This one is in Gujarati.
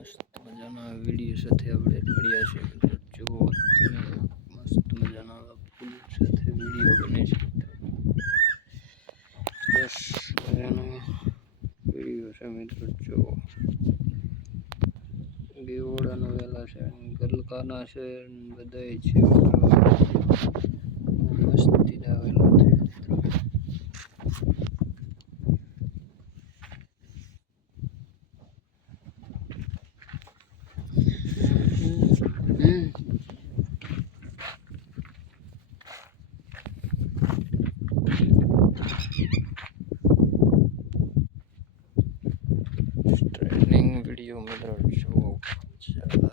મસ્ત મજાના વિડીયો સાથે આપણે મળ્યા છે મિત્રો. જુઓ તમે મસ્ત મજાના ફૂલ સાથે વિડીયો બને છે. સરસ મજાનો વિડીયો છે મિત્રો. જુઓ દીવડાનો વેલા છે, ગલકાના છે, બધાય છે મિત્રો. મસ્તીના વેલા છે મિત્રો. ટ્રેનિંગ વિડીયો મિત્રો. જુઓ ચાલો.